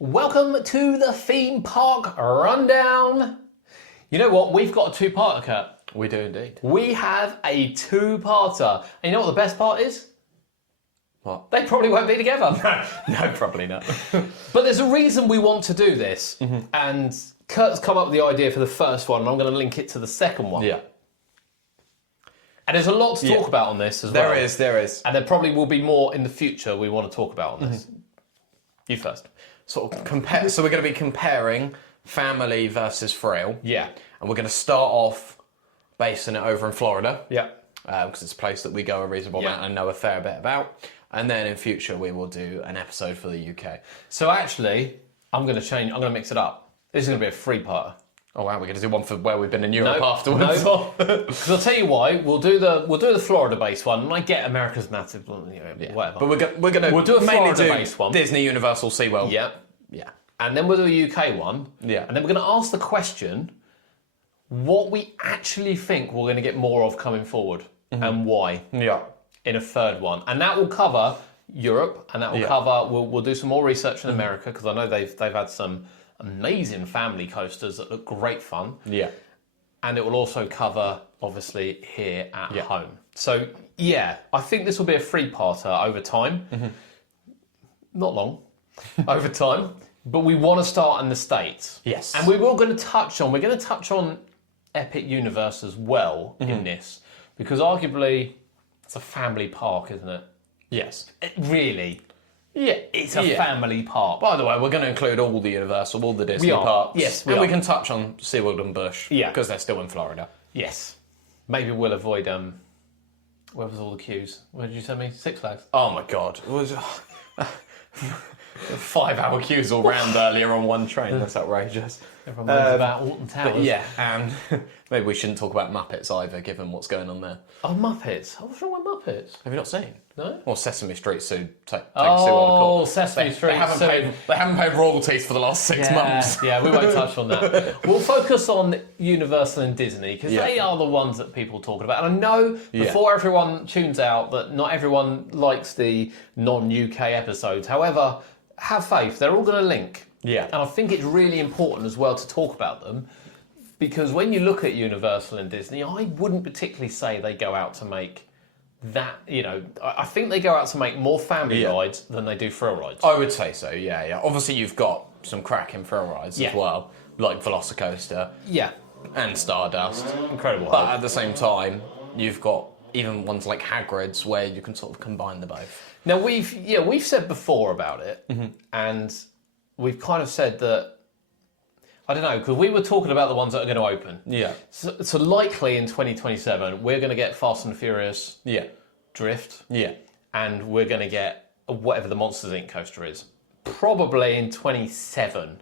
Welcome to the theme park rundown. You know what? We've got a two-parter, Kurt. We do indeed. We have a two-parter. And you know what the best part is? What? They probably won't be together. No, probably not. But there's a reason we want to do this. And Kurt's come up with the idea for the first one, and I'm going to link it to the second one. Yeah. And there's a lot to talk about on this as well. There is. And there probably will be more in the future we want to talk about on this. You first. Sort of compare. So we're going to be comparing family versus frail. Yeah. And we're going to start off basing it over in Florida. Yeah. Because it's a place that we go a reasonable amount and know a fair bit about. And then in future we will do an episode for the UK. So actually, I'm going to mix it up. This is going to be a three-parter. Oh wow, we're going to do one for where we've been in Europe afterwards. Because I'll tell you why. We'll do the Florida-based one, and I get America's massive, whatever. But we'll do a mainly Florida-based one. Disney, Universal, SeaWorld. Yep. Yeah. And then we'll do a UK one. Yeah. And then we're going to ask the question, what we actually think we're going to get more of coming forward, and why. Yeah. In a third one, and that will cover Europe, and that will cover. We'll do some more research in America because I know they've had some amazing family coasters that look great fun. Yeah. And it will also cover, obviously, here at home. So, yeah, I think this will be a three-parter over time. Not long, over time. But we want to start in the States. Yes. And we're going to touch on Epic Universe as well in this. Because arguably, it's a family park, isn't it? Yes. Really. Yeah. It's a family park. By the way, we're going to include all the Universal, all the Disney are. parks. Yes, we can touch on SeaWorld and Busch. Yeah. Because they're still in Florida. Yes. Maybe we'll avoid, where was all the queues? Where did you send me? Six Flags. Oh my God. It was 5-hour queues all round earlier on one train. That's outrageous. Everyone knows about Alton Towers. But yeah, and maybe we shouldn't talk about Muppets either, given what's going on there. Oh, Muppets. What's wrong with Muppets? Have you not seen? No? Well, Sesame Street sued SeaWorld to Oh, court. Sesame Street. They haven't paid royalties for the last 6 months. Yeah, we won't touch on that. We'll focus on Universal and Disney because they are the ones that people talk about. And I know before everyone tunes out that not everyone likes the non-UK episodes. However, have faith. They're all going to link. Yeah. And I think it's really important as well to talk about them because when you look at Universal and Disney, I wouldn't particularly say they go out to make that, I think they go out to make more family rides than they do thrill rides. I would say so, yeah. Obviously, you've got some cracking thrill rides as well, like Velocicoaster and Stardust. Incredible. But at the same time, you've got even ones like Hagrid's where you can sort of combine the both. Now, we've said before about it, and we've kind of said that, I don't know, because we were talking about the ones that are going to open. Yeah. So likely in 2027, we're going to get Fast and Furious Drift. Yeah. And we're going to get whatever the Monsters, Inc. coaster is. Probably in 27.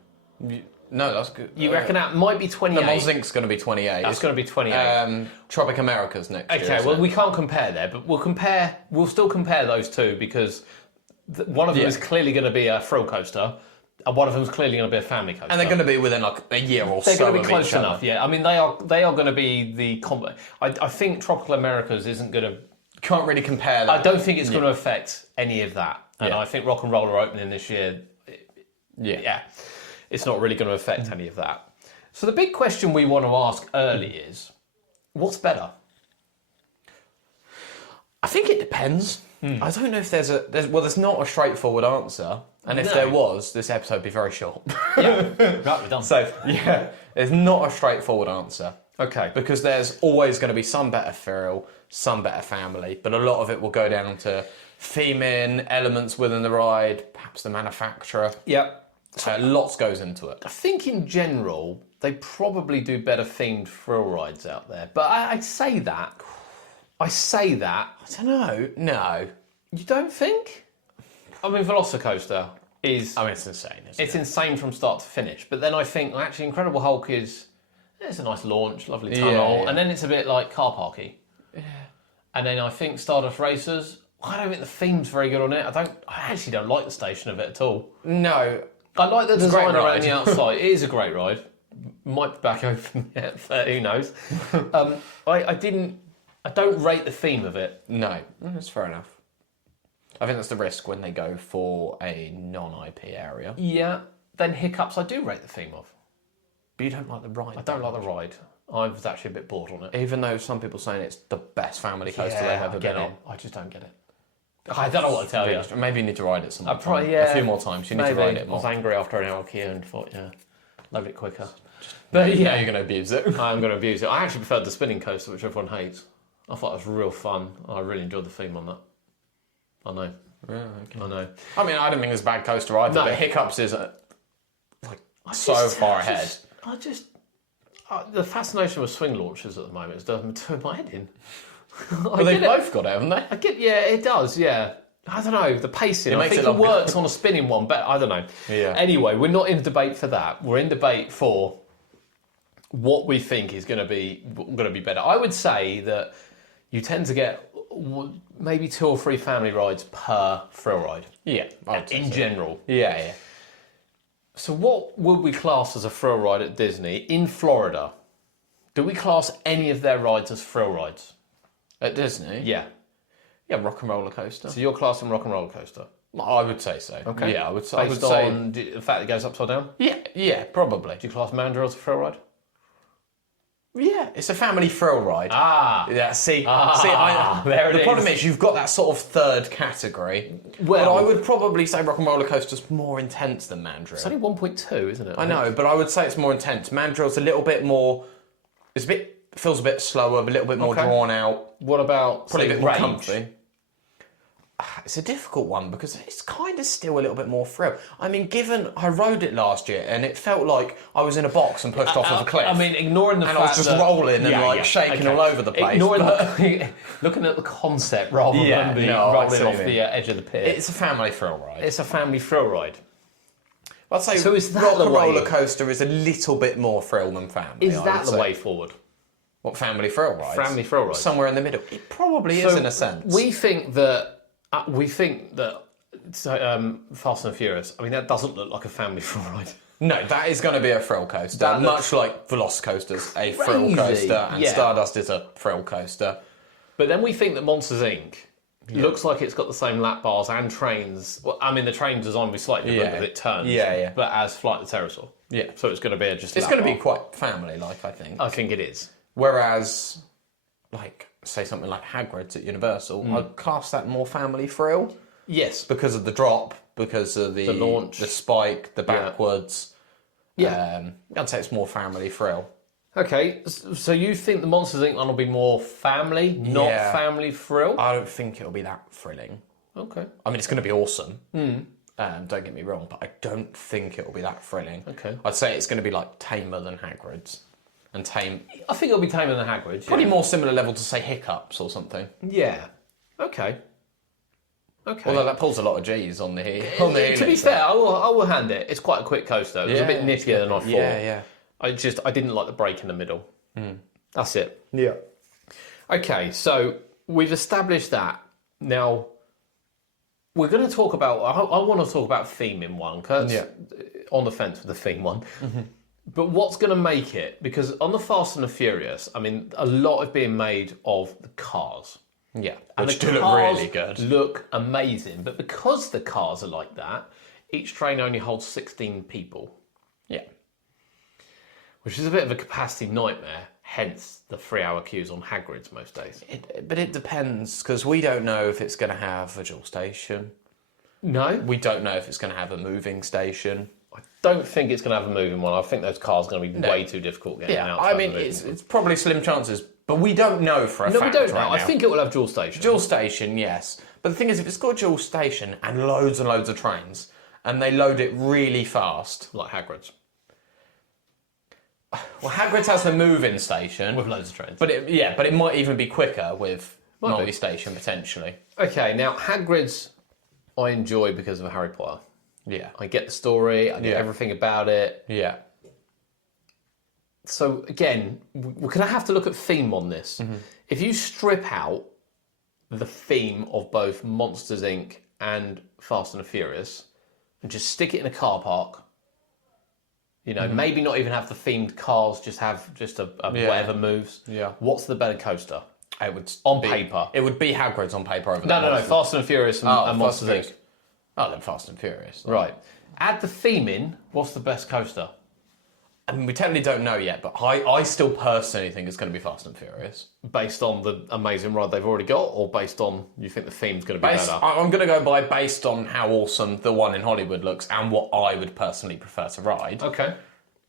No, that's good. You reckon that might be 28? The Monsters, Inc.'s going to be 28. That's going to be 28. Tropic America's next year. Okay, well, we can't compare there, but we'll still compare those two because one of them is clearly going to be a thrill coaster. And one of them is clearly going to be a family coaster. And they're going to be within like a year or so. They're going to be close enough, yeah. I mean, they are going to be the... I think Tropical Americas isn't going to... Can't really compare that. I don't think it's going to affect any of that. And I think Rock and Roller opening this year, it's not really going to affect any of that. So the big question we want to ask early is, what's better? I think it depends. I don't know if there's not a straightforward answer. And if there was, this episode would be very short. Right, we're done. So, there's not a straightforward answer. Okay. Because there's always going to be some better thrill, some better family, but a lot of it will go down to theming, elements within the ride, perhaps the manufacturer. Yep. So lots goes into it. I think in general, they probably do better themed thrill rides out there. But I say that. I don't know. No. You don't think? I mean, Velocicoaster is... I mean, it's insane, isn't it? It's insane from start to finish. But then I think, actually, Incredible Hulk is... It's a nice launch, lovely tunnel. And then it's a bit like car parky. Yeah. And then I think Stardust Racers... I don't think the theme's very good on it. I actually don't like the station of it at all. No. I like the design around the outside. It is a great ride. Might be back open yet, who knows. I don't rate the theme of it. No, that's fair enough. I think that's the risk when they go for a non-IP area. Yeah. then Hiccups I do rate the theme of. But you don't like the ride. I don't like the ride. I was actually a bit bored on it. Even though some people saying it's the best family coaster they've ever been on. I just don't get it. I don't know what to tell you. Maybe you need to ride it some more probably, time. yeah, A few more times. You need to ride it I more. was angry after an hour queue and thought, load it quicker. But yeah, you're going to abuse it. I'm going to abuse it. I actually preferred the spinning coaster, which everyone hates. I thought it was real fun. I really enjoyed the theme on that. I know. Yeah, okay. I know. I mean, I don't think it's a bad coaster either, No. but Hiccups is so far ahead. The fascination with swing launches at the moment is doing my head in. Well, they've both got it, haven't they? It does, yeah. I don't know, the pacing. I think it works on a spinning one, but I don't know. Yeah. Anyway, we're not in debate for that. We're in debate for what we think is going to be better. I would say that you tend to get maybe 2 or 3 family rides per thrill ride. Yeah, In general. Yeah. So what would we class as a thrill ride at Disney in Florida? Do we class any of their rides as thrill rides? At Disney? Yeah. Yeah, Rock and Roller Coaster. So you're classing Rock and Roller Coaster? I would say so. Okay. Yeah, I would say. Based on the fact it goes upside down? Yeah, probably. Do you class Mandrill as a thrill ride? Yeah, it's a family thrill ride. Yeah, see, there it the is. problem is you've got that sort of third category. Well- but I would probably say Rock and Roller Coaster's more intense than Mandrill. It's only 1.2, isn't it? I know, but I would say it's more intense. Mandrill's a little bit more. Feels a bit slower, a little bit more drawn out. What about Probably say, a bit more range? comfy. It's a difficult one because it's kind of still a little bit more thrill. I mean, given I rode it last year and it felt like I was in a box and pushed off of a cliff. I mean, ignoring the and fact I was just that, rolling and shaking all over the place. Ignoring looking at the concept rather than the rolling off the edge of the pit. It's a family thrill ride. It's a family thrill ride. I'd say So is that Rock the and way- Roller Coaster is a little bit more thrill than family. Is I that would the say. way forward? What family thrill rides? Family thrill rides. Somewhere in the middle. It probably is in a sense. We think that Fast and Furious. I mean, that doesn't look like a family thrill ride. No, that is going to be a thrill coaster. That Much like Velocicoaster's a thrill crazy. coaster and Yeah. Stardust is a thrill coaster. But then we think that Monsters Inc. looks like it's got the same lap bars and trains. Well, I mean, the train design will be slightly different because it turns. Yeah. But as Flight the Pterosaur. Yeah. So it's going to be just. It's going to be quite family-like, I think. I think it is. Whereas, like, say something like Hagrid's at Universal, I'd class that more family thrill Yes. because of the drop, because of the launch. the spike, the backwards. Yeah. I'd say it's more family thrill. Okay. So you think the Monsters Inc. one will be more family, not Yeah. family thrill? I don't think it'll be that thrilling. Okay. I mean, it's going to be awesome. Don't get me wrong, but I don't think it'll be that thrilling. Okay. I'd say it's going to be like tamer than Hagrid's, and I think it'll be tamer than Hagrid's. probably yeah. more similar level to say Hiccups or something. Yeah. Okay. Although that pulls a lot of G's on the To be helix. fair, I will hand it. It's quite a quick coaster. It was a bit nittier than I thought. Yeah. I didn't like the break in the middle. That's it. Yeah. Okay, so we've established that. Now, we're going to talk about. I want to talk about theme in one. Kurt's on the fence with the theme one. But what's going to make it? Because on the Fast and the Furious, I mean, a lot is being made of the cars. Yeah. And Which the do look cars really good. Look amazing. But because the cars are like that, each train only holds 16 people, Yeah. which is a bit of a capacity nightmare. Hence the 3-hour queues on Hagrid's most days. But it depends, because we don't know if it's going to have a dual station. No, We don't know if it's going to have a moving station. I don't think it's going to have a moving one. I think those cars are going to be way too difficult getting out. I mean, it's probably slim chances, but we don't know for a fact. No, we don't know. right I now. think it will have dual station. Dual station, yes. But the thing is, if it's got a dual station and loads of trains, and they load it really fast. Like Hagrid's. Well, Hagrid's has the move-in station. With loads of trains. But it might even be quicker with multi-station, potentially. Okay, now Hagrid's I enjoy because of Harry Potter. Yeah. I get the story, I get everything about it. Yeah. So again, we're going to have to look at theme on this. If you strip out the theme of both Monsters Inc. and Fast and the Furious and just stick it in a car park, you know, maybe not even have the themed cars, just have a whatever moves. Yeah. What's the better coaster? It would On paper. It would be Hagrid's on paper over No, Fast and the Furious and Monsters Inc. Oh, then Fast and Furious. Right. Add the theme in. What's the best coaster? I mean, we technically don't know yet, but I still personally think it's going to be Fast and Furious. Based on the amazing ride they've already got, or based on you think the theme's going to be better? I'm going to go by based on how awesome the one in Hollywood looks and what I would personally prefer to ride. Okay.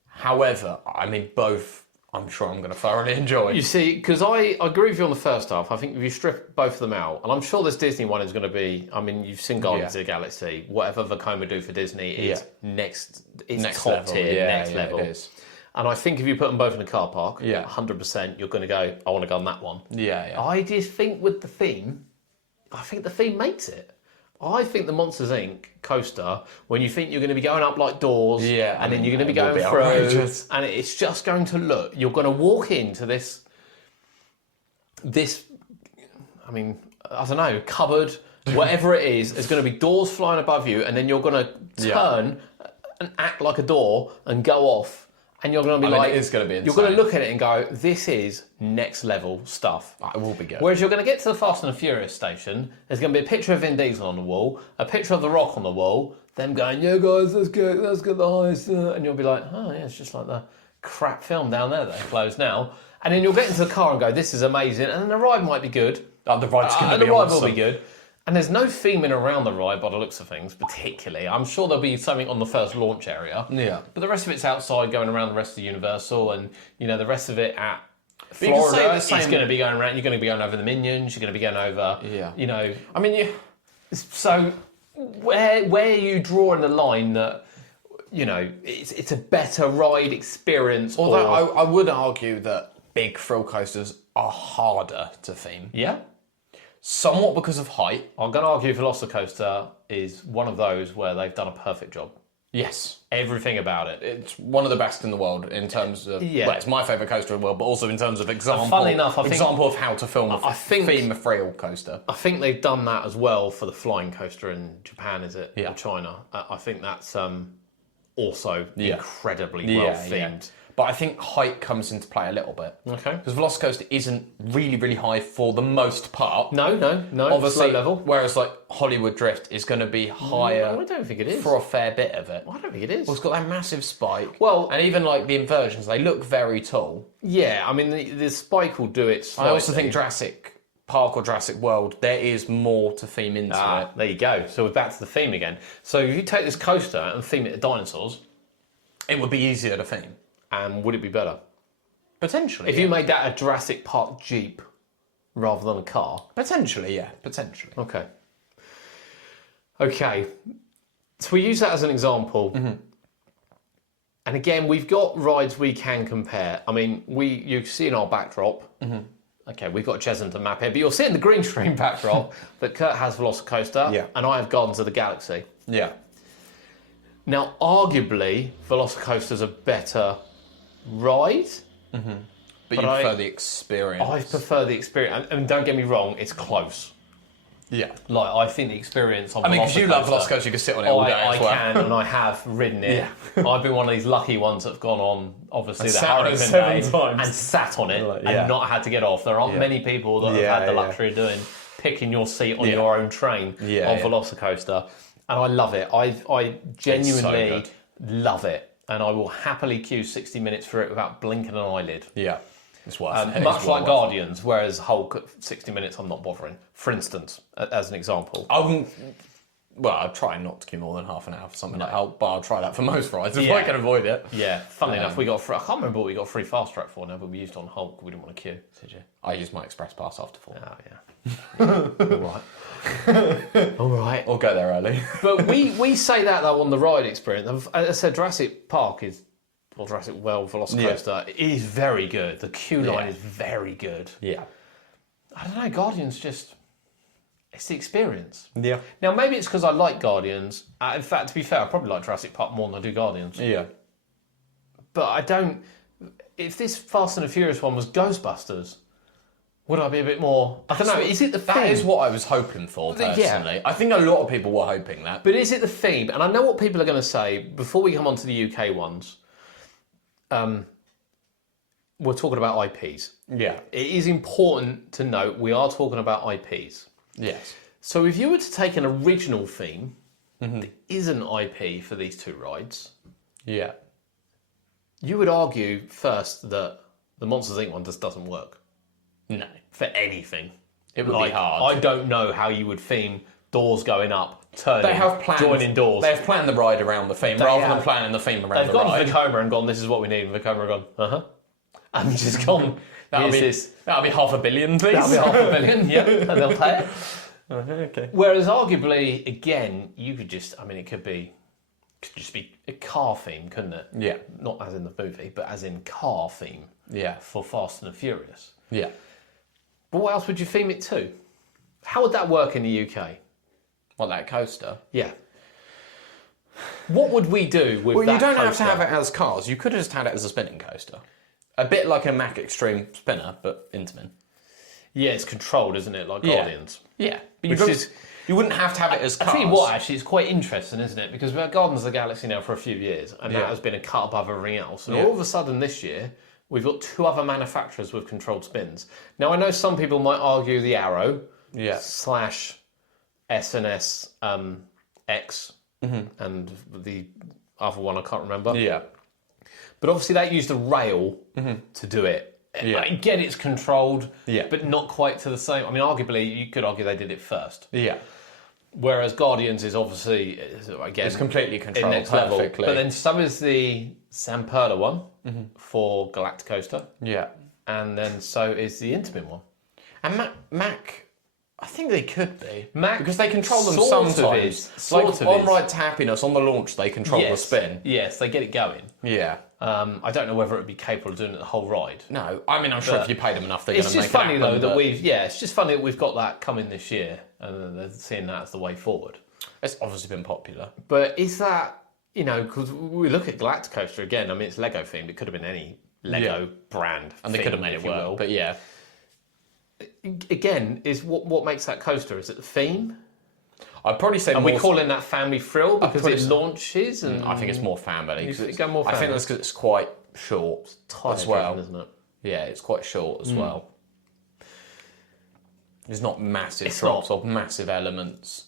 However, I mean, both I'm sure I'm going to thoroughly enjoy. You see, because I agree with you on the first half. I think if you strip both of them out, and I'm sure this Disney one is going to be, I mean, you've seen Guardians of the Galaxy. Whatever Vekoma do for Disney is next top level. tier, next level. It is. And I think if you put them both in a car park, Yeah. 100%, you're going to go, I want to go on that one. Yeah. I just think with the theme, I think the theme makes it. I think the Monsters Inc. coaster, when you think you're going to be going up like doors, and then you're going to be going through, outrageous. and it's just going to look, you're going to walk into this, I mean, I don't know, cupboard, whatever it is, there's going to be doors flying above you, and then you're going to turn and act like a door and go off. And you're going to be it is going to be insane. You're going to look at it and go, this is next level stuff. It will be good. Whereas you're going to get to the Fast and the Furious station, there's going to be a picture of Vin Diesel on the wall, a picture of The Rock on the wall, them going, yeah guys, let's get the highest, and you'll be like, oh yeah, it's just like the crap film down there that they closed now. And then you'll get into the car and go, this is amazing, and then the ride might be good. The ride's going to be the ride awesome. will be good. And there's no theming around the ride by the looks of things, particularly. I'm sure there'll be something on the first launch area. Yeah. But the rest of it's outside, going around the rest of the Universal, and the rest of it at you can say Florida the same- is going to be going around. You're going to be going over the Minions. You're going to be going over. I mean, So where are you drawing the line that it's a better ride experience? although I would argue that big thrill coasters are harder to theme. Yeah. Somewhat because of height. I'm going to argue Velocicoaster is one of those where they've done a perfect job. Yes. Everything about it. It's one of the best in the world in terms of... Yeah. Well, it's my favourite coaster in the world, but also in terms of example... Funnily enough, I think- of how to film theme a thrill coaster. I think they've done that as well for the flying coaster in Japan, is it? Yeah. Or China. I think that's also Yeah. incredibly well themed. But I think height comes into play a little bit. Okay. Because Velocicoaster isn't really, really high for the most part. No. Obviously, Low level. Whereas like Hollywood Drift is going to be higher I don't think it is. for a fair bit of it. I don't think it is. Well, it's got that massive spike. Well- and even like the inversions, they look very tall. Yeah, I mean, the spike will do it slightly. I also think Jurassic Park or Jurassic World, there is more to theme into it. There you go. So we're back to the theme again. So if you take this coaster and theme it to dinosaurs, It would be easier to theme. and would it be better? Potentially. If you made that a Jurassic Park Jeep rather than a car. Potentially, yeah. Potentially. Okay. So we use that as an example. Mm-hmm. And again, we've got rides we can compare. I mean, you see in our backdrop. Mm-hmm. Okay, we've got a Chesington map here, but you'll see in the green screen backdrop that Kurt has Velocicoaster, Yeah. and I have Gardens of the Galaxy. Yeah. Now, arguably, Velocicoaster's a better ride. But you I- prefer the experience. I prefer the experience. And don't get me wrong, it's close. Yeah. Like, I think the experience on I mean, because you love Velocicoaster, you can sit on it all day I as well. can, and I have ridden it. I've been one of these lucky ones that have gone on, obviously, the sat on it Hurricane 7 Day times. and sat on it Yeah. and not had to get off. There aren't many people that have had the luxury of doing picking your seat on your own train on Velocicoaster, and I love it. I genuinely good. love it, and I will happily queue 60 minutes for it without blinking an eyelid. Yeah. It's worth it. Much It's like well worth Guardians, whereas Hulk at 60 minutes I'm not bothering. For instance, as an example. it. I wouldn't... Well, I'd try not to queue more than half an hour for something like Hulk, but I'll try that for most rides if Yeah. I can avoid it. Yeah, funnily enough, we got I can't remember what we got free fast track for now, but we used on Hulk. We didn't want to queue. Did you? I used my express pass after 4. Oh yeah. All right. All right. Or go there early. But we say that though on the ride experience. As I said, Jurassic Park is, or Jurassic World Velocicoaster is very good. The queue line is very good. Yeah. I don't know. Guardians just. It's the experience. Yeah. Now, maybe it's because I like Guardians. In fact, to be fair, I probably like Jurassic Park more than I do Guardians. Yeah. But I don't... If this Fast and the Furious one was Ghostbusters, would I be a bit more... I don't know, is it the theme? That is what I was hoping for, personally. I think a lot of people were hoping that. But is it the theme? And I know what people are going to say, before we come on to the UK ones, we're talking about IPs. Yeah. It is important to note we are talking about IPs. Yes. So if you were to take an original theme that isn't IP for these two rides, Yeah. you would argue first that the Monsters Inc. one just doesn't work No. for anything. It would be hard. I don't know how you would theme doors going up, turning, They have planned, joining doors. They've planned the ride around the theme rather than planning the theme around They've the gone ride. to Vekoma and gone, this is what we need. And Vekoma have gone, and just gone, That'll be this. $500 million, please. That'll be $500 million, yeah, and they'll pay it. Okay. Whereas arguably, again, you could just, I mean, it could just be a car theme, couldn't it? Yeah. Not as in the movie, but as in car theme Yeah. for Fast and the Furious. Yeah. But what else would you theme it to? How would that work in the UK? What, that coaster? Yeah. What would we do with Well, that you don't have coaster? to have it as cars. You could have just had it as a spinning coaster. A bit like a Mack Extreme spinner, but Intamin. Yeah, it's controlled, isn't it? Like Yeah. Guardians. Yeah. But you wouldn't have to have it as I cars. tell you what, actually, it's quite interesting, isn't it? Because we've had Guardians of the Galaxy now for a few years, and that Yeah. has been a cut above everything else. And Yeah. all of a sudden this year, we've got two other manufacturers with controlled spins. Now, I know some people might argue the Arrow Yeah. slash SNS X and the other one I can't remember. Yeah. But obviously that used a rail to do it. Yeah. I get it's controlled, Yeah. but not quite to the same. I mean, arguably, you could argue they did it first. Yeah. Whereas Guardians is obviously, again, It's completely in controlled next level. perfectly. But then so is the Zamperla one for Galacticoaster, Yeah. and then so is the Intamin one. And Mac, I think they could be. Mac because they control them sort of sometimes. is, sort Like of on is. Ride to Happiness, on the launch, they control the spin. Yes, they get it going. Yeah. I don't know whether it would be capable of doing it the whole ride. No, I mean, I'm sure if you paid them enough, they're going It's to make just funny it though happen, that but it's just funny that we've got that coming this year, and they're seeing that as the way forward. It's obviously been popular. But is that, because we look at Galacticoaster again, I mean, it's Lego themed, it could have been any Lego brand. And they could have made it work, but yeah. Again, is what makes that coaster? Is it the theme? I'd probably say And more... we call it that family thrill because probably it so. launches and I think it's more family. You 'cause think it's- go more I think family? that's because it's quite short as well. isn't it? Yeah, it's quite short as well. There's not massive It's drops not. or massive elements.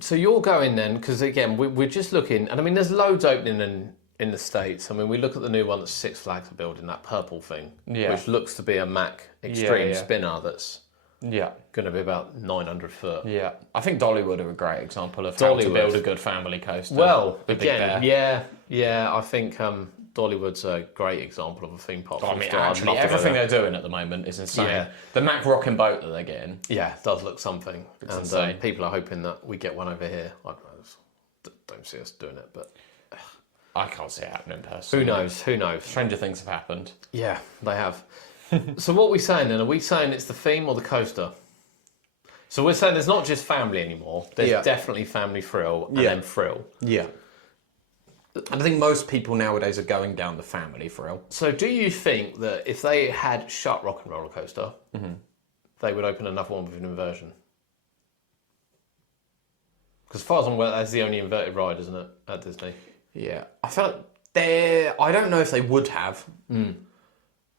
So you're going then, because again, we're just looking, and I mean, there's loads opening in the States. I mean, we look at the new one that Six Flags are building, that purple thing, Yeah. which looks to be a Mack Extreme yeah. spinner that's Yeah. going to be about 900 foot. Yeah. I think Dollywood are a great example of how to Dollywood. build a good family coaster. Well, The Big again, Bear. yeah, I think Dollywood's a great example of a theme park. I mean, store. I'd actually, love to go everything there. they're doing at the moment is insane. Yeah. The Mack rocking boat that they're getting. Yeah, it does look something. And insane. people are hoping that we get one over here. I don't see us doing it, but I can't see it happening personally. who knows? Stranger things have happened. Yeah, they have. So what are we saying then? Are we saying it's the theme or the coaster? So we're saying there's not just family anymore. There's Yeah. definitely family thrill and Yeah. then thrill. Yeah. And I think most people nowadays are going down the family thrill. So do you think that if they had shut Rock and Roller Coaster, they would open another one with an inversion? Because as far as I'm aware, that's the only inverted ride, isn't it, at Disney? Yeah. I feel like I don't know if they would have.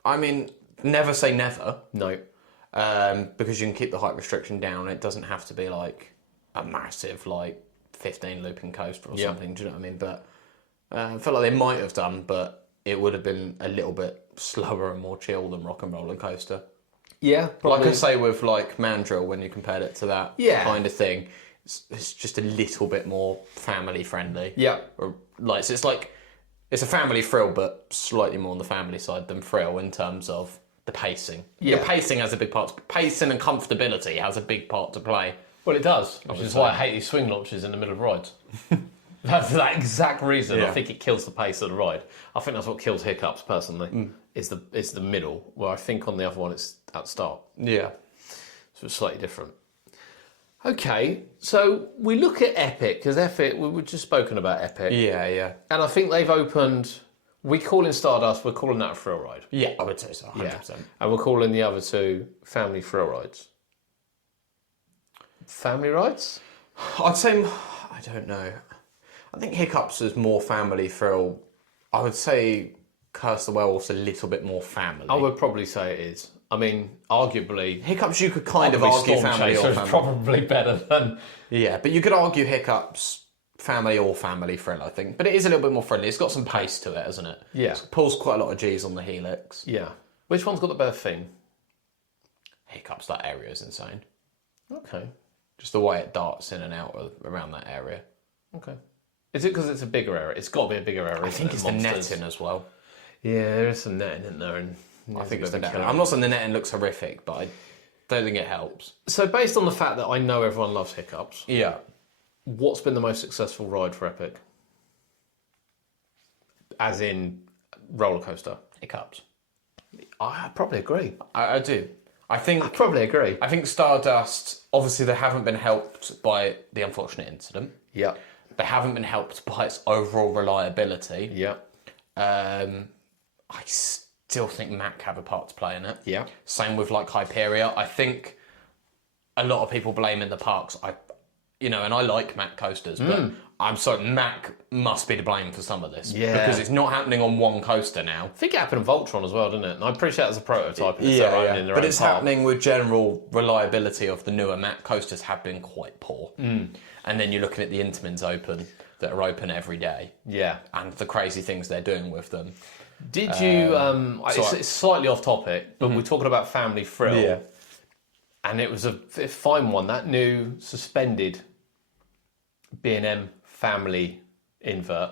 I mean, never say never. No. Because you can keep the height restriction down. It doesn't have to be like a massive, 15 looping coaster or Yeah. something. Do you know what I mean? But I feel like they might have done, but it would have been a little bit slower and more chill than Rock and Roller Coaster. Yeah, Like I say with Mandrill, when you compared it to that kind of thing, it's just a little bit more family friendly. Yeah. Or, so it's a family thrill, but slightly more on the family side than thrill in terms of the pacing. Yeah. The pacing has a big part. Pacing and comfortability has a big part to play. Well, it does, which is why I hate these swing launches in the middle of rides. That's for that exact reason. I Yeah. think it kills the pace of the ride. I think that's what kills hiccups, personally, is the middle, where I think on the other one it's at the start. Yeah. So it's slightly different. Okay, so we look at Epic, because Epic, we were just spoken about Epic. Yeah, yeah. And I think they've opened, we call in Stardust, we're calling that a thrill ride. Yeah, I would say so, 100%. Yeah. And we're calling the other two family thrill rides. Family rides? I'd say, I don't know. I think Hiccups is more family thrill. I would say Curse the Werewolf's a little bit more family. I would probably say it is. I mean, arguably, Hiccups you could kind of arguably argue Storm family Chaser or is family. probably better than... Yeah, but you could argue Hiccups family or family frill, I think. But it is a little bit more friendly. It's got some pace to it, hasn't it? Yeah. It pulls quite a lot of G's on the helix. Yeah. Which one's got the better thing? Hiccups, that area is insane. Okay. Just the way it darts in and out around that area. Okay. Is it because it's a bigger area? It's got to be a bigger area. I think it's the netting as well. Yeah, there is some netting in there. And I think it's the netting. I'm not saying the netting looks horrific, but I don't think it helps. So based on the fact that I know everyone loves Hiccups, Yeah. what's been the most successful ride for Epic? As in roller coaster. Hiccups. I probably agree. I do. I Probably agree. think Stardust, obviously they haven't been helped by the unfortunate incident. Yeah. They haven't been helped by its overall reliability. Yeah. I still think Mac have a part to play in it. Yeah. Same with like Hyperia. I think a lot of people blame in the parks. And I like Mac coasters, but I'm sorry, Mac must be to blame for some of this. Yeah. Because it's not happening on one coaster now. I think it happened in Voltron as well, didn't it? And I appreciate it as a prototype. And it's their own in their But own it's park. happening with general reliability of the newer Mac coasters have been quite poor. And then you're looking at the Intamins Open that are open every day. Yeah. And the crazy things they're doing with them. Did you? It's slightly off topic, but we're talking about Family Frill. Yeah. And it was a fine one. That new suspended B&M Family invert,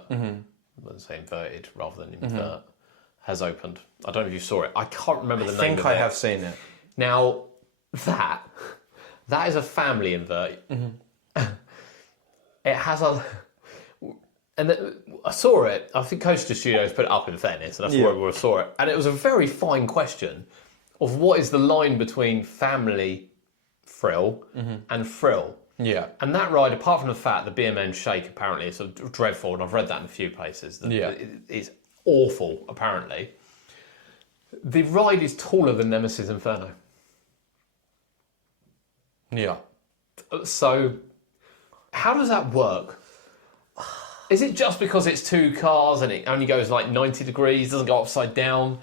let's say inverted rather than invert, has opened. I don't know if you saw it. I can't remember the name of it. I have seen it. Now, that is a family invert. It has a... And I saw it. I think Coaster Studios put it up in fairness, and that's where we saw it. And it was a very fine question of what is the line between family frill and frill. Yeah. And that ride, apart from the fact the BMN shake apparently is sort of dreadful, and I've read that in a few places. It's awful, apparently. The ride is taller than Nemesis Inferno. Yeah. So, how does that work? Is it just because it's two cars and it only goes like 90 degrees, doesn't go upside down?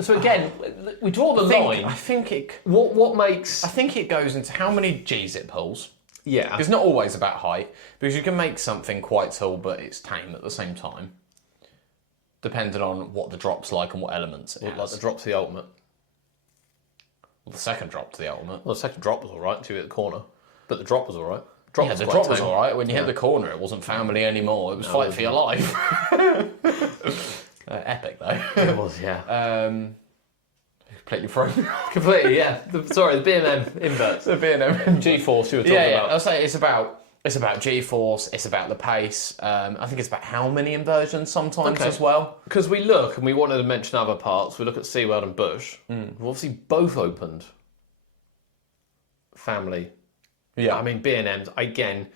So again, we draw the line. I think What makes... I think it goes into how many G's it pulls. Yeah. It's not always about height, because you can make something quite tall, but it's tame at the same time. Depending on what the drop's like and what elements it has. Like the drop to the ultimate. Well, the second drop to the ultimate. Well, the second drop was alright until you hit the corner. But the drop was alright. Yeah, the drop was alright. When you hit the corner, it wasn't family anymore. It was fight for your life. Epic, though. It was, yeah. Completely thrown. Completely, yeah. The BMM inverts. The B&M. G-Force you were talking about. I'll say it's about G-force, it's about the pace. I think it's about how many inversions sometimes as well. Because we look, and we wanted to mention other parts, we look at SeaWorld and Bush. We've obviously both opened family. Yeah. I mean, B&M's, again,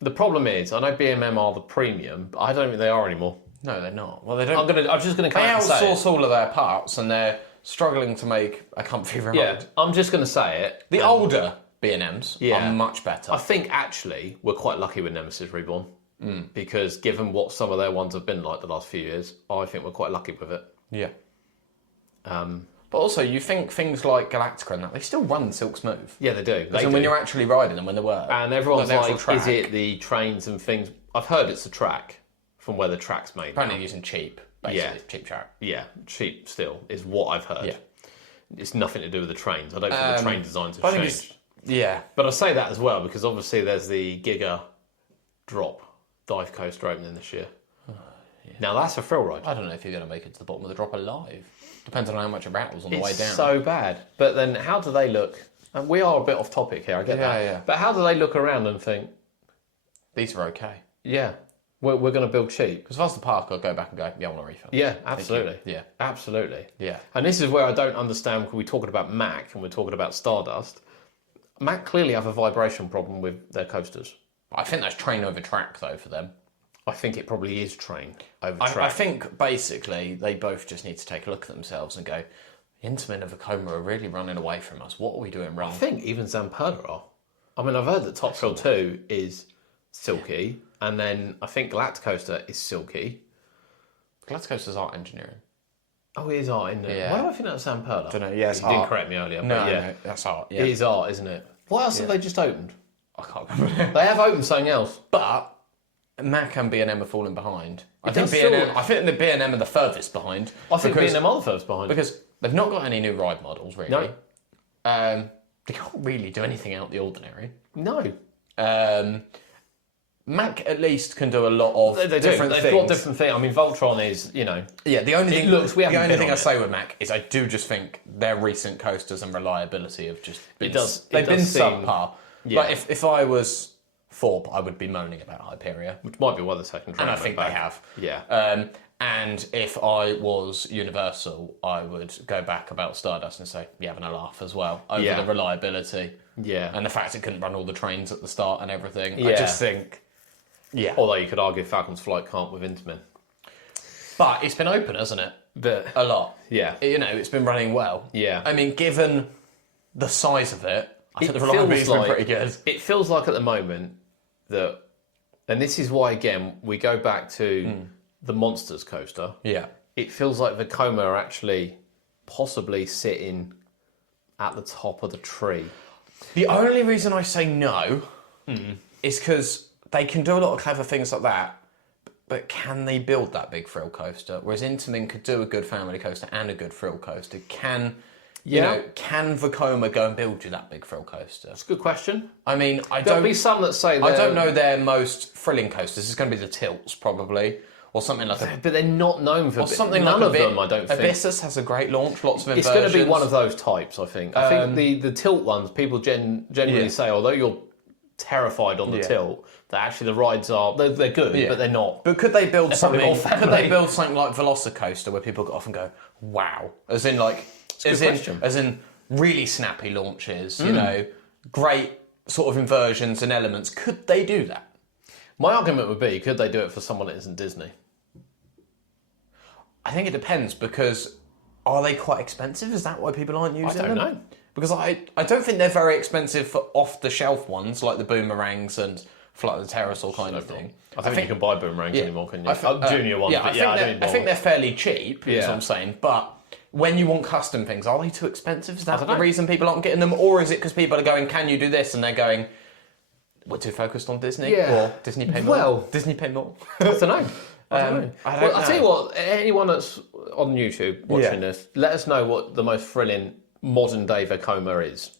the problem is, I know B&M are the premium, but I don't think they are anymore. No, they're not. Well, they don't. I'm just going to come They out and say outsource all of their parts, and they're struggling to make a comfy ride. Yeah, I'm just going to say it. The older B&Ms are much better. I think actually we're quite lucky with Nemesis Reborn because given what some of their ones have been like the last few years, I think we're quite lucky with it. Yeah. But also, you think things like Galactica and that, they still run silk smooth. Yeah, they do. And when you're actually riding them, when they work. And everyone's the actual like, track. is it the trains and things? I've heard it's the track from where the track's made. Apparently using cheap, basically. Yeah. Cheap track. Yeah, cheap still is what I've heard. Yeah. It's nothing to do with the trains. I don't think the train designs have I think changed. Yeah. But I say that as well because obviously there's the Giga Drop dive coaster opening this year. Now that's a thrill ride. I don't know if you're going to make it to the bottom of the drop alive. Depends on how much it rattles on the way It's down. so bad. But then how do they look? And we are a bit off topic here, I get that. Yeah. But how do they look around and think, These are okay. yeah, we're going to build cheap? Because if I was the park, I'd go back and go, yeah, I want a refund. Yeah, absolutely. Yeah. Absolutely. Yeah. And this is where I don't understand when we're talking about Mac and we're talking about Stardust. Mac clearly have a vibration problem with their coasters. I think that's train over track, though, for them. I think it probably is train over track. I think, basically, they both just need to take a look at themselves and go, Intamin and Vekoma are really running away from us. What are we doing wrong? I think even Zamperla are. I mean, I've heard that Top Thrill 2 is silky, and then I think Galacticoaster is silky. Galacticoaster's art engineering. Oh, it is art, isn't it? Yeah. Why do I think that's Zamperla? I don't know, yeah, it's You didn't art. correct me earlier, No, but yeah. no, that's art, yeah. It is art, isn't it? What else have they just opened? I can't remember. They have opened something else. But Mac and B&M are falling behind. I think does feel- B&M. I think the B&M are the furthest behind. I think because- B&M are the first behind. because they've not got any new ride models really. No. They can't really do anything out the ordinary. No. Mac at least can do a lot of They do. different They've things. got different things. I mean, Voltron is, Yeah, the only thing looks- we the haven't only been thing on I it. say with Mac is I do just think their recent coasters and reliability have just been they've been does seem- subpar. Yeah. Like if I was Thorpe, I would be moaning about Hyperia. which might be why the second train And I went think back. they have. Yeah. And if I was Universal, I would go back about Stardust and say, you're having a laugh as well over Yeah. the reliability. Yeah. And the fact it couldn't run all the trains at the start and everything. I Yeah. just think, yeah. Although you could argue Falcon's Flight can't with Intamin. But it's been open, hasn't it? But A lot. yeah. It's been running well. Yeah. I mean, given the size of it, I think the feels reliability's been pretty good. It feels like at the moment that, and this is why again we go back to the Monsters coaster. Yeah. It feels like Vekoma are actually possibly sitting at the top of the tree. The only reason I say no is because they can do a lot of clever things like that, but can they build that big thrill coaster? Whereas Intamin could do a good family coaster and a good thrill coaster. Can Vekoma go and build you that big thrill coaster? That's a good question. I mean, There'll be some that say I don't know their most thrilling coasters. It's going to be the Tilts probably, or something like a. but they're not known for Something none like of them. I don't think. Abyssus has a great launch, lots of It's inversions. going to be one of those types, I think. I think the tilt ones, people generally Yeah. say, although you're terrified on the Yeah. tilt, that actually the rides are they're good, Yeah. but they're not. But could they build probably something? more Could family. they build something like Velocicoaster where people go off and go, "Wow," as in like, good question. as in really snappy launches, great sort of inversions and elements. Could they do that? My argument would be, could they do it for someone that isn't Disney? I think it depends because are they quite expensive? Is that why people aren't using don't them? know. Because I don't think they're very expensive for off-the-shelf ones like the Boomerangs and Flight of the Pterosaur kind of thing. I think you can buy boomerangs anymore, can you? I think- Junior ones, but I don't I think they're fairly cheap, is Yeah. what I'm saying. But when you want custom things, are they too expensive? Is that don't the know. reason people aren't getting them? Or is it because people are going, can you do this? And they're going, we're too focused on Disney? Yeah. Or Disney pay more? Well- Disney pay more? I don't know. I don't know. I don't Well, I'll know. tell you what, anyone that's on YouTube watching Yeah. this, let us know what the most thrilling modern day Vekoma is.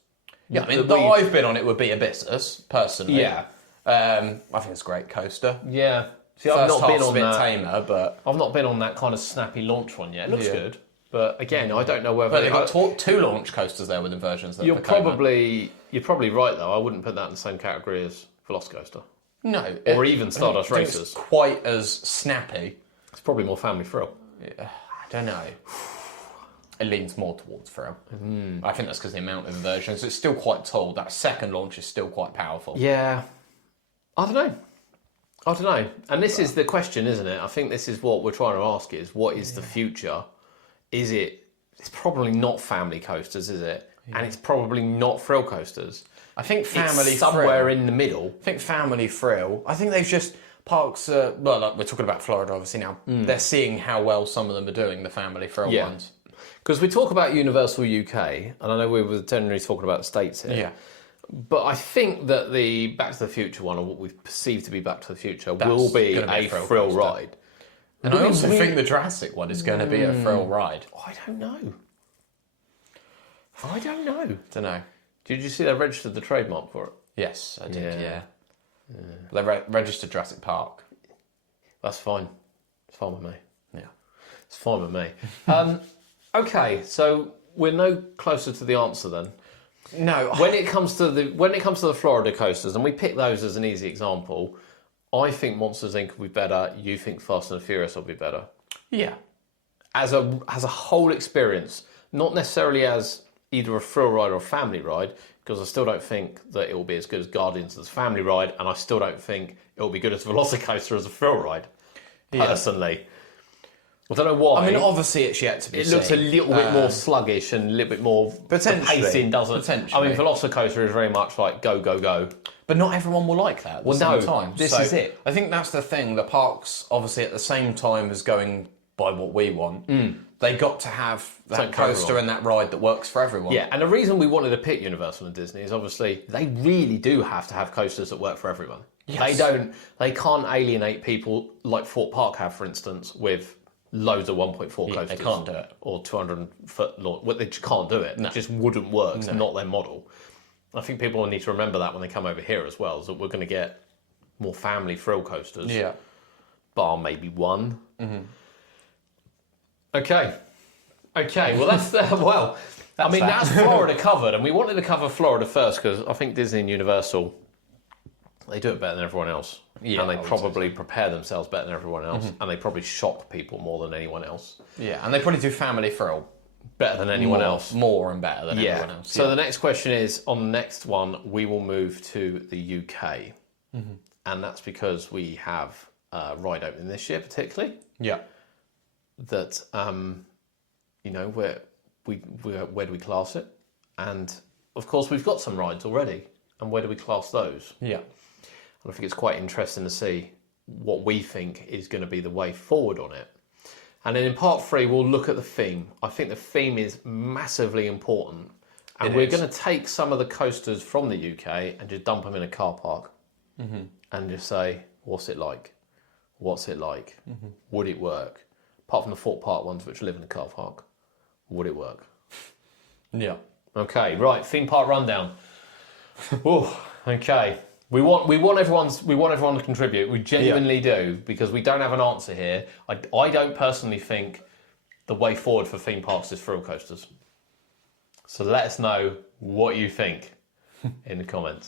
Yeah, I mean, That that we- I've been on it would be Abyssus, personally. Yeah. I think it's a great coaster. Yeah. See, I've First not been half's a on bit that. tamer, but... I've not been on that kind of snappy launch one yet. It looks Yeah. good, but again, I don't know whether But they've got two launch coasters there with inversions. That you're Vekoma. probably right though. I wouldn't put that in the same category as Velocicoaster. No. Or even Stardust I don't think it's Racers. quite as snappy. It's probably more family thrill. I don't know. It leans more towards thrill. I think that's because the amount of inversions. It's still quite tall. That second launch is still quite powerful. Yeah. I don't know. And this is the question, isn't it? I think this is what we're trying to ask is, what is the future? It's probably not family coasters, is it? And it's probably not thrill coasters. I think family It's somewhere thrill. in the middle. I think family thrill. I think they've just parks. Well, like we're talking about Florida, obviously now. They're seeing how well some of them are doing. The family thrill Yeah. ones. Because we talk about Universal UK, and I know we were generally talking about the States here. Yeah. But I think that the Back to the Future one, or what we perceive to be Back to the Future, That's will be gonna be a a thrill thrill coaster. ride. And I also think the Jurassic one is going to be a thrill ride. I don't know. I don't know. Don't know. Did you see they registered the trademark for it? Yes, I did. Yeah. Yeah. They registered Jurassic Park. That's fine. It's fine with me. Yeah. It's fine with me. Okay, so we're no closer to the answer then. No. When it comes to the Florida coasters, and we pick those as an easy example, I think Monsters Inc. will be better. You think Fast and the Furious will be better Yeah. as a whole experience, not necessarily as either a thrill ride or a family ride, because I still don't think that it will be as good as Guardians as a family ride, and I still don't think it will be good as Velocicoaster as a thrill ride. Personally, I don't know why. I mean, obviously, it's yet to be it seen. looks a little bit more sluggish and a little bit more Potentially. the pacing doesn't. Potentially. I mean, Velocicoaster is very much like go go go. But not everyone will like that at the Well, same no, time. this So is it. I think that's the thing. The parks, obviously, at the same time as going by what we want, they got to have that Something for coaster everyone. and that ride that works for everyone. Yeah, and the reason we wanted to pick Universal and Disney is obviously they really do have to have coasters that work for everyone. Yes. They can't alienate people like Fort Park have, for instance, with loads of 1.4 coasters. They can't do it. Or 200-foot launch. Well, they just can't do it. No. It just wouldn't work. It's not their model. I think people need to remember that when they come over here as well, is that we're going to get more family thrill coasters. Yeah. Bar maybe one. Okay. Well, that's that's Florida covered, and we wanted to cover Florida first because I think Disney and Universal, they do it better than everyone else. Yeah, and they I would probably prepare themselves better than everyone else, and they probably shock people more than anyone else. Yeah, and they probably do family thrill Better than anyone else. more and better than everyone else. So the next question is, on the next one, we will move to the UK. And that's because we have Ride opening this year, particularly. Yeah. That, where do we class it? And, of course, we've got some rides already. And where do we class those? Yeah. And I think it's quite interesting to see what we think is going to be the way forward on it. And then in part 3, we'll look at the theme. I think the theme is massively important. And we're going to take some of the coasters from the UK and just dump them in a car park. And just say, what's it like? What's it like? Would it work? Apart from the Fort Park ones, which live in a car park, would it work? Yeah. Okay, right. Theme park rundown. Okay. We want everyone to contribute. We genuinely do, because we don't have an answer here. I don't personally think the way forward for theme parks is thrill coasters. So let us know what you think in the comments.